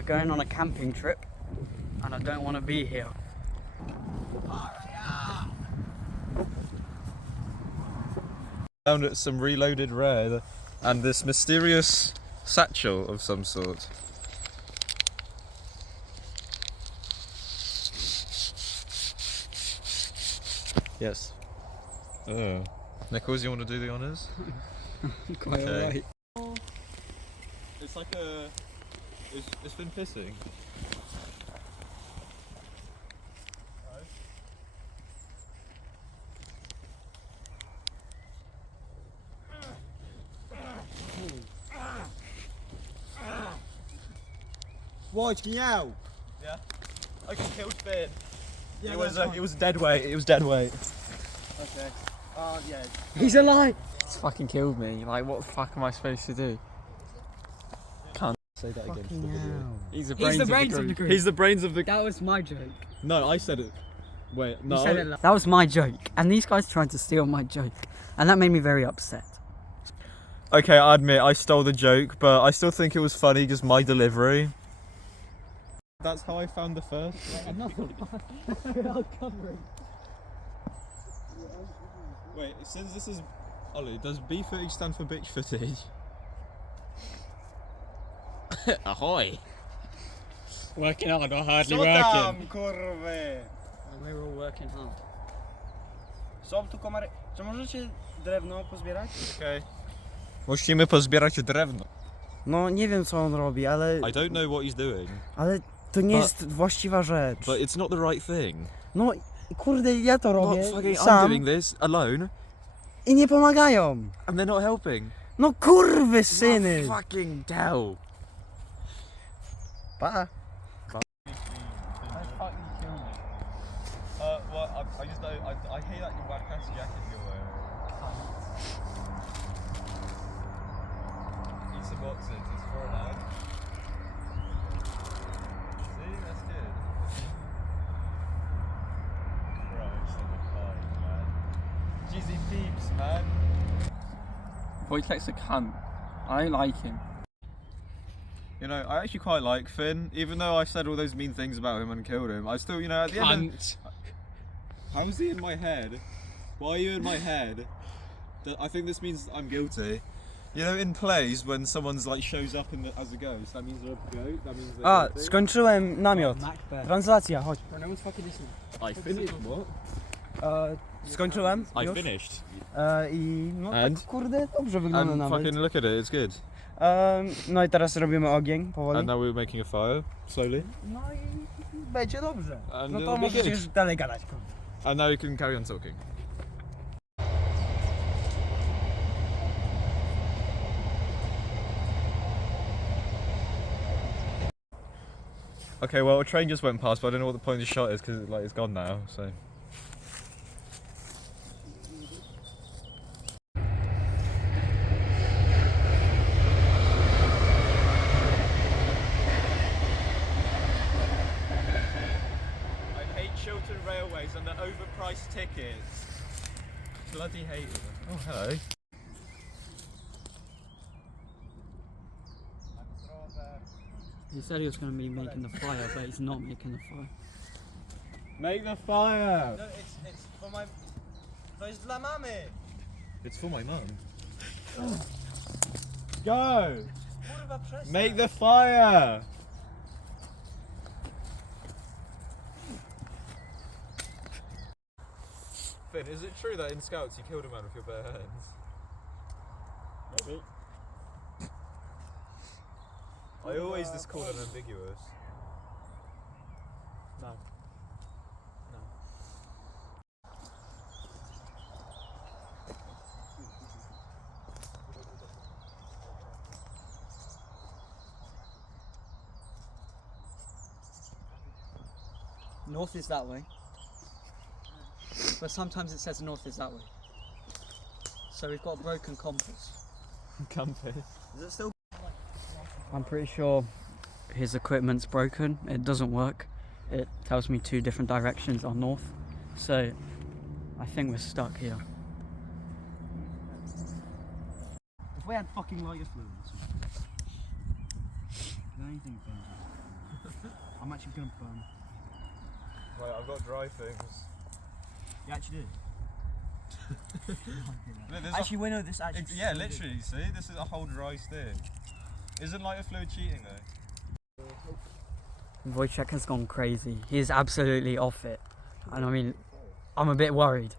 We're going on a camping trip, and I don't want to be here. Found some reloaded rare and this mysterious satchel of some sort. Yes. Oh. Nichols, you want to do the honours? Quite alright. It's like a... It's been pissing. What? Can you help? Yeah. I just killed Finn. Yeah, it was dead weight. It was dead weight. Okay. Oh, yeah. He's alive! It's fucking killed me. Like, what the fuck am I supposed to do? Say that again. Fucking hell. He's the He's brains, the brains of of the the group. group. He's the brains of the... That was my joke. No, I said it. Wait, no. You said it that was my joke, and these guys tried to steal my joke, and that made me very upset. Okay, I admit I stole the joke, but I still think it was funny, just my delivery. That's how I found the first. Wait, since this is... Ollie, does B footage stand for bitch footage? Ahoy! Working hard or hardly Co working? tam, kurwy? We were all working hard. Są tu komary... Czy możecie drewno pozbierać? Okay. Musimy pozbierać drewno. No, nie wiem co on robi, ale... I don't know what he's doing, Ale to nie But- jest właściwa rzecz. but it's not the right thing. No, kurde, ja to Not robię fucking, I'm sam doing this alone, i nie pomagają. and they're not helping. No kurwy syny! Fucking hell. Pa. Well, I just know, I hate that whack ass jacket you're wearing. Eat some Watsons, it's for an ad. See, that's good. Christ, I'm fine, man. Jizzy peeps, man. Wojtek's a cunt. I don't like him. You know, I actually quite like Finn, even though I said all those mean things about him and killed him. I still, you know, at the end of... Cunt. How is he in my head? Why are you in my head? I think this means I'm guilty. You know, in plays, when someone's like shows up as a ghost, that means they're a goat. That means they're A, guilty. skończyłem namiot. Macbeth. Translacja, chodź. No one's fucking listening. I finished. What? Skończyłem I już. finished. I no And? tak, kurde, dobrze wygląda And nawet. fucking look at it, it's good. No i teraz robimy ogień powoli. And now we're making a fire slowly. No i będzie dobrze. And No it'll to be możesz good. już dalej gadać. And now you can carry on talking. Okay, well, a train just went past, but I don't know what the point of the shot is because like it's gone now. So. I hate Chiltern Railways and the overpriced tickets. Bloody hate them. Oh, hello. He said he was going to be making the fire, but he's not making the fire. Make the fire! No, it's for my... To jest dla mamy! It's for my mum. Go! Kurwa, przestań! Make the fire! Finn, is it true that in Scouts you killed a man with your bare hands? Maybe. I always just call them ambiguous. No. North is that way. But sometimes it says north is that way. So we've got a broken compass. Compass. Is it still... I'm pretty sure his equipment's broken. It doesn't work. It tells me 2 different directions are north. So I think we're stuck here. If we had fucking lighter fluids. Anything dangerous. I'm actually gonna burn. Wait, I've got dry things. You actually did? Look, there's Actually, wait, no, this actually. yeah, literally, see? This is a whole dry stick. Isn't lighter fluid cheating though? Wojciech has gone crazy. He is absolutely off it. And I mean, I'm a bit worried.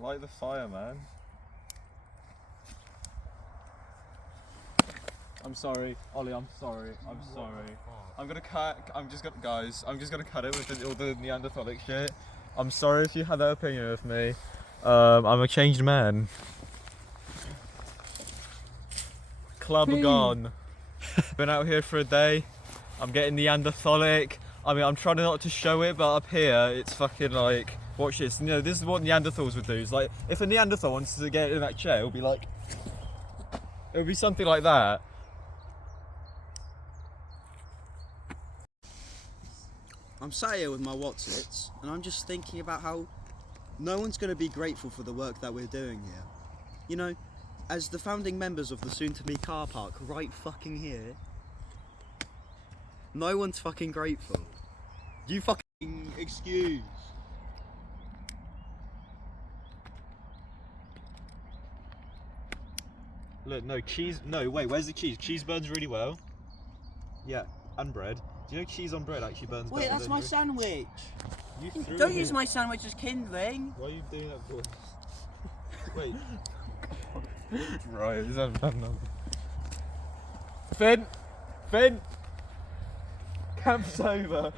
Light the fire, man. I'm sorry, Ollie. I'm sorry. I'm sorry. I'm gonna cut. I'm just gonna cut it with all the Neanderthalic shit. I'm sorry if you had that opinion of me. I'm a changed man. Club gone. Been out here for a day. I'm getting Neanderthalic. I mean, I'm trying not to show it, but up here, it's fucking like, watch this. You know, this is what Neanderthals would do. It's like, if a Neanderthal wants to get in that chair, it would be like, it would be something like that. I'm sat here with my Watsits, and I'm just thinking about how no one's going to be grateful for the work that we're doing here. You know, as the founding members of the soon-to-be car park right fucking here, no one's fucking grateful. You fucking excuse. Look, no cheese. No, wait. Where's the cheese? Cheese burns really well. Yeah, and bread. Do you know cheese on bread actually burns? Wait, better that's than my bread? sandwich. You threw Don't it. use my sandwich as kindling. Why are you doing that voice? Wait. Right, is that enough? Finn. Camp's over.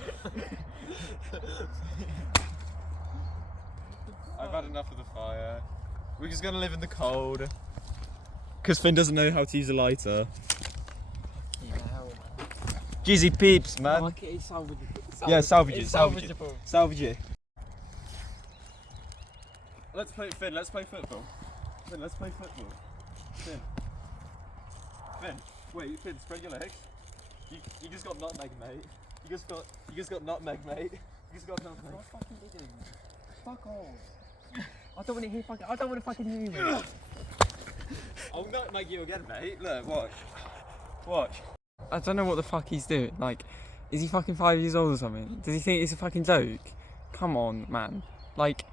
I've had enough of the fire. We're just gonna live in the cold. Because Finn doesn't know how to use a lighter. Jeezy peeps, man. Okay, salvage it. Yeah, salvage it, It's salvage it. salvageable. Salvage it. Let's play, Finn, let's play football. Finn, let's play football. Finn. Wait, Finn, spread your legs. You just got nutmeg, mate. You just got nutmeg, mate. You just got nutmeg. What fucking did you? Fuck off. I don't want to hear fucking. I don't want to fucking hear you. I'll nutmeg you again, mate. Look, watch. Watch. I don't know what the fuck he's doing. Like, is he fucking 5 years old or something? Does he think it's a fucking joke? Come on, man. Like,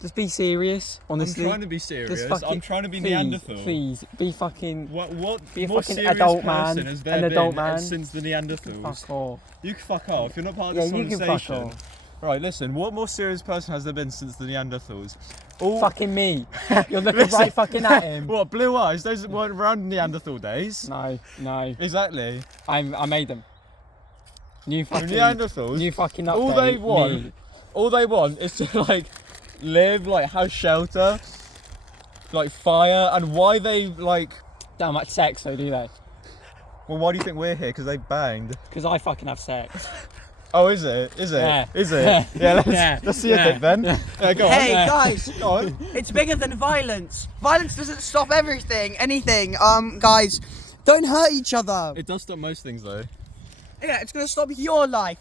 just be serious, honestly. I'm trying to be serious. Just I'm trying to be please, Neanderthal. Please, be fucking... What Be a more fucking serious adult person man, has there an been adult man. since the Neanderthals? Fuck off. You can fuck off. You're not part of Yeah, this you can conversation. fuck off. Right, listen. What more serious person has there been since the Neanderthals? All Fucking me. You're looking Listen. right fucking at him. What, blue eyes? Those weren't around Neanderthal days. No. Exactly. I made them. New The fucking... Neanderthals. New fucking update. All they want is to like live, like have shelter, like fire, and why they like. Don't much sex though, do they? Well, why do you think we're here? Because they banged. Because I fucking have sex. Oh, is it? Is it? Yeah. Is it? Yeah. Let's see your Yeah. dick then. Yeah, go on. Hey Yeah. guys, Go on. it's bigger than violence. Violence doesn't stop anything. Guys, don't hurt each other. It does stop most things though. Yeah, it's gonna stop your life.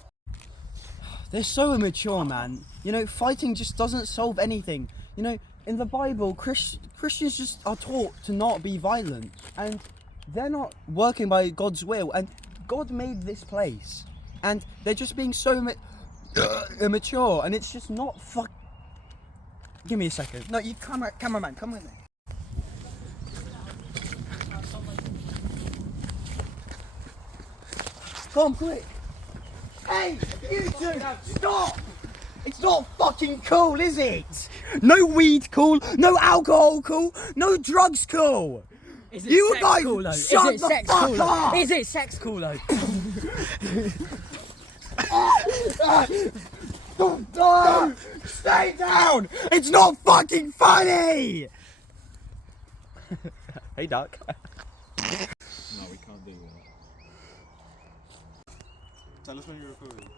They're so immature, man. You know, fighting just doesn't solve anything. You know, in the Bible, Christians just are taught to not be violent, and they're not working by God's will. And God made this place, and they're just being so immature, and it's just not fuck. Give me a second. No, you cameraman, come with me. Come quick. Hey, you two, stop! It's not fucking cool, is it? No weed cool, no alcohol cool, no drugs cool. Is You sex guys, cool, though? shut Is it the sex fuck cool, though? up! Is it sex cool though? No, stay down! It's not fucking funny! Hey, duck. No, we can't do that. Tell us when you're recording.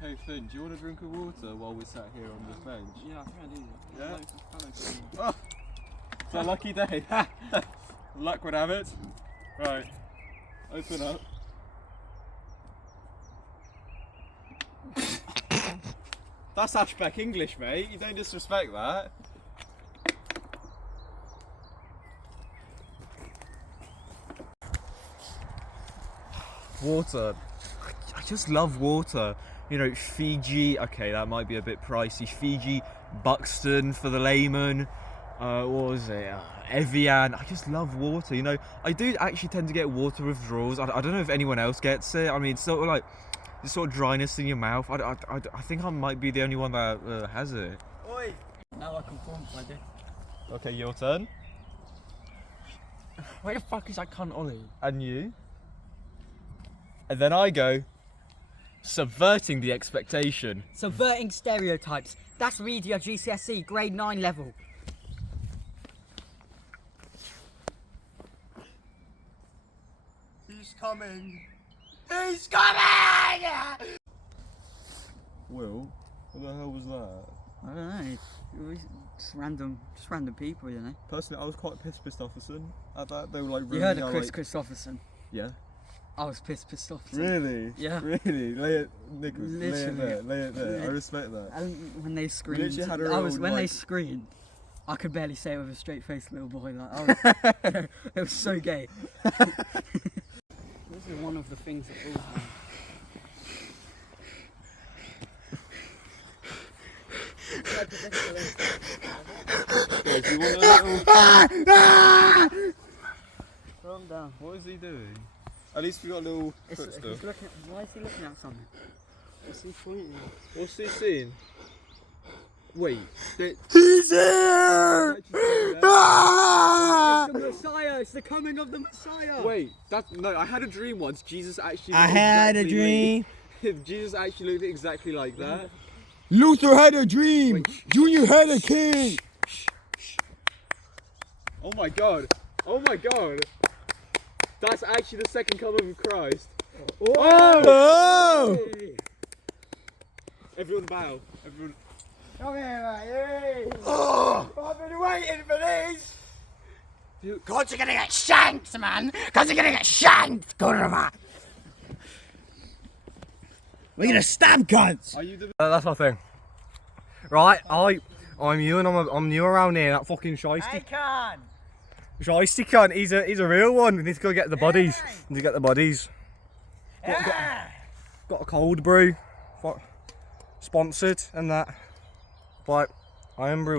Hey Finn, do you want a drink of water while we're sat here on this bench? Yeah, I think I do. Yeah? Oh, it's a lucky day. Luck would have it. Right, open up. That's hatchback English, mate. You don't disrespect that. Water. I just love water. You know, Fiji, okay, that might be a bit pricey. Fiji, Buxton for the layman. What was it? Evian. I just love water, you know. I do actually tend to get water withdrawals. I don't know if anyone else gets it. I mean, it's sort of like this sort of dryness in your mouth. I think I might be the only one that has it. Oi! Now I can form, I do. Okay, your turn. Where the fuck is that cunt Ollie? And you. And then I go, subverting the expectation. Subverting stereotypes. That's read your GCSE grade 9 level. He's coming! He's coming! Will, what the hell was that? I don't know. It was just random people, you know. Personally, I was quite pissed off at that. They were like, You heard of really, Chris like, Christopherson? Yeah. I was pissed off. Really? Yeah. Really? Lay it, Nicholas. Literally. Lay it there. Yeah. I respect that. And when they screamed, literally had a when real, they like- screamed, I could barely say it with a straight faced little boy. Like, it was so gay. This is one of the things that fools me. Guys, you want a little... Calm down. What is he doing? At least we got a little It's, foot he's stuff. looking at, why is he looking at something? What's he pointing at? What's he seeing? Wait. He's here! It's the Messiah! It's the coming of the Messiah! Wait, no, I had a dream once. Jesus actually I looked had a exactly dream. Jesus actually looked exactly like that. Luther had a dream. Junior had a king. Oh my god. Oh my god. That's actually the second coming of Christ. Oh! Everyone bow. Everyone. Come here, mate. Oh! I've been waiting for this. Cause you're gonna get shanked, man. Cause you're gonna get shanked, Kurva. We're gonna stab cunts. Are you the That's my thing. Right, I'm you and I'm new around here. That fucking shiesty. can. Shiesty cunt. He's a real one. We need to go get the bodies. We need to get the bodies. Got a cold brew. Sponsored and that. But I am brew.